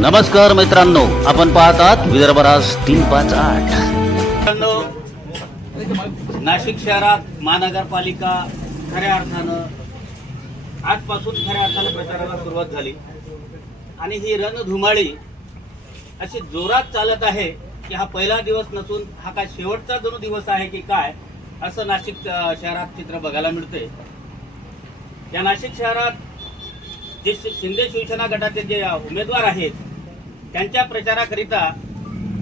नमस्कार मित्रांनो, आपण पाहतात विदर्भराज 358। मित्रांनो, नाशिक शहरात महानगरपालिका खऱ्या अर्थानं आजपासून खऱ्या अर्थानं प्रचाराला सुरुवात झाली आणि ही रणधुमाळी अशी जोरात चालत आहे की हा पहिला दिवस नसून हा काय शेवटचा जणू दिवस आहे की काय, असं नाशिक शहरात चित्र बघायला मिळते। या नाशिक शहरात जे शिंदे शिवसेना गटाचे जे उमेदवार आहेत त्यांच्या प्रचाराकरिता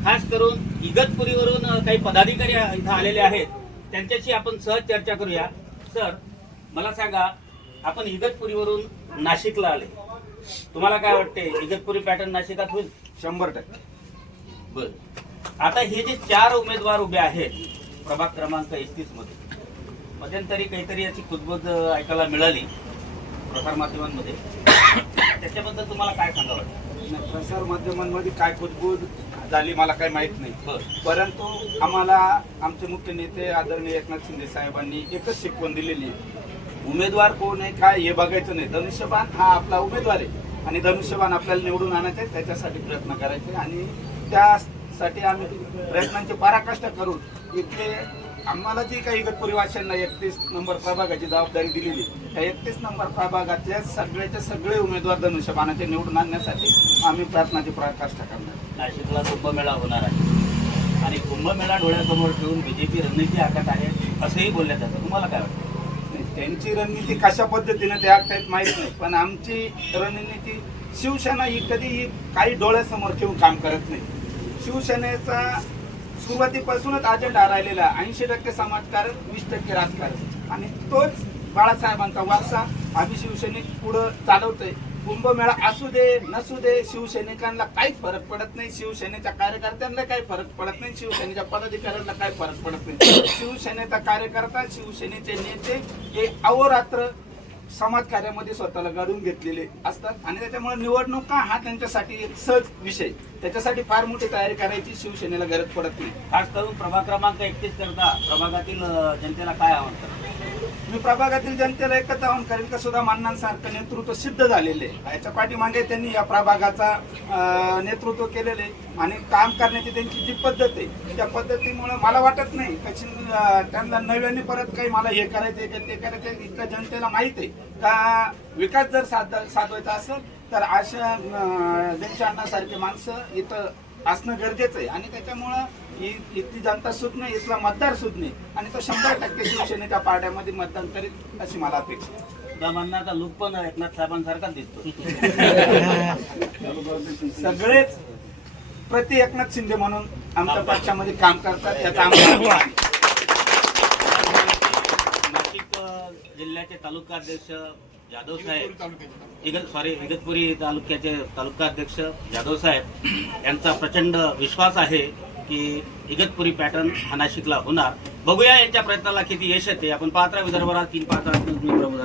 खास करून इगतपुरीवरून काही पदाधिकारी इथं आलेले आहेत, त्यांच्याशी आपण सहज चर्चा करूया। सर, मला सांगा, आपण इगतपुरीवरून नाशिकला आले, तुम्हाला काय वाटते, इगतपुरी पॅटर्न नाशिकात होईल? 100%। बर, आता हे जे 4 उमेदवार उभे आहेत प्रभाग क्रमांक 31 मध्ये, मध्यंतरी काहीतरी याची कुजबुज ऐकायला मिळाली प्रसार माध्यमांमध्ये, त्याच्याबद्दल तुम्हाला काय सांगावं वाटतं? प्रसार माध्यमांमध्ये काय कुजबूज झाली मला काही माहित नाही, बरं. परंतु आम्हाला आमचे मुख्य नेते आदरणीय एकनाथ शिंदे साहेबांनी एकच शिकवण दिलेली आहे, उमेदवार कोण आहे काय हे बघायचं नाही, धनुष्यबाण हा आपला उमेदवार आहे आणि धनुष्यबाण आपल्याला निवडून आणायचं आहे, त्याच्यासाठी प्रयत्न करायचे आणि त्यासाठी आम्ही प्रयत्नांची पराकाष्ठा करून इथले आम्हाला जी काही इगतपुरी वासियांना 31 नंबर प्रभागाची जबाबदारी दिलेली, त्या 31 नंबर प्रभागातल्या सगळे उमेदवार धनुष्यबाणाचे निवडून आणण्यासाठी आम्ही प्रयत्नाची पराकाष्ठा करणार। नाशिकला कुंभमेळा होणार आहे आणि कुंभमेळा डोळ्यासमोर ठेवून बीजेपी रणनीती आखत आहे असंही बोलण्यात जातं, तुम्हाला काय वाटतं? त्यांची रणनीती कशा पद्धतीने ते आखतायत माहीत नाही, पण आमची रणनीती शिवसेना ही कधीही काही डोळ्यासमोर ठेवून काम करत नाही। शिवसेनेचा सुरुवातीपासूनच अजेंडा राहिलेला 80% समाजकारण, 20% राजकारण आणि तोच बाळासाहेबांचा वारसा आम्ही शिवसैनिक पुढं चालवतोय। कुंभमेळा असू दे नसू दे, शिवसैनिकांना काहीच फरक पडत नाही, शिवसेनेच्या कार्यकर्त्यांना काही फरक पडत नाही, शिवसेनेच्या पदाधिकाऱ्यांना काही फरक पडत नाही। शिवसेनेचा कार्यकर्ता, शिवसेनेचे नेते हे अहोरात्र समाजकार्यामध्ये स्वतःला गाडून घेतलेले असतात आणि त्याच्यामुळे निवडणुका हा त्यांच्यासाठी एक सहज विषय, त्याच्यासाठी फार मोठी तयारी करायची शिवसेनेला गरज पडत नाही। खास करून प्रभाग क्रमांक 31 करता प्रभागातील जनतेला काय आव्हान करतात? मी प्रभागातील जनतेला एकच आवाहन करेन की सुद्धा मान्नांसारखं नेतृत्व सिद्ध झालेले आहे, याच्या पाठीमागे त्यांनी या प्रभागाचा नेतृत्व केलेले आणि काम करण्याची त्यांची जी पद्धत आहे त्या पद्धतीमुळे मला वाटत नाही त्यांना नव्याने परत काही मला हे करायचंय का ते करायचंय। इथल्या जनतेला माहित आहे का विकास जर साधवायचा असेल तर अशा देशांसारखे माणसं इथं असणं गरजेचं आहे आणि त्याच्यामुळं इथली जनता सुज्ञ, इथला मतदार सुज्ञ आणि तो 100% शिवसेनेच्या पार्ट्यामध्ये मतदान करीत अशी मला अपेक्षा आहे। दामांनाचा लुक पण एकनाथ साहेबांसारखाच दिसतो। सगळेच प्रति एकनाथ शिंदे म्हणून आमच्या पक्षामध्ये काम करतात, याचा आम्हाला नाशिक जिल्ह्याचे तालुकाध्यक्ष जाधव साहेब, इगतपुरी तालुक्याचे तालुकाध्यक्ष जाधव साहेब यांचा प्रचंड विश्वास आहे की इगतपुरी पॅटर्न हा नाशिकला होणार। बघूया यांच्या प्रयत्नाला किती यश येते। आपण पाहता विदर्भराज 358 प्रमुख।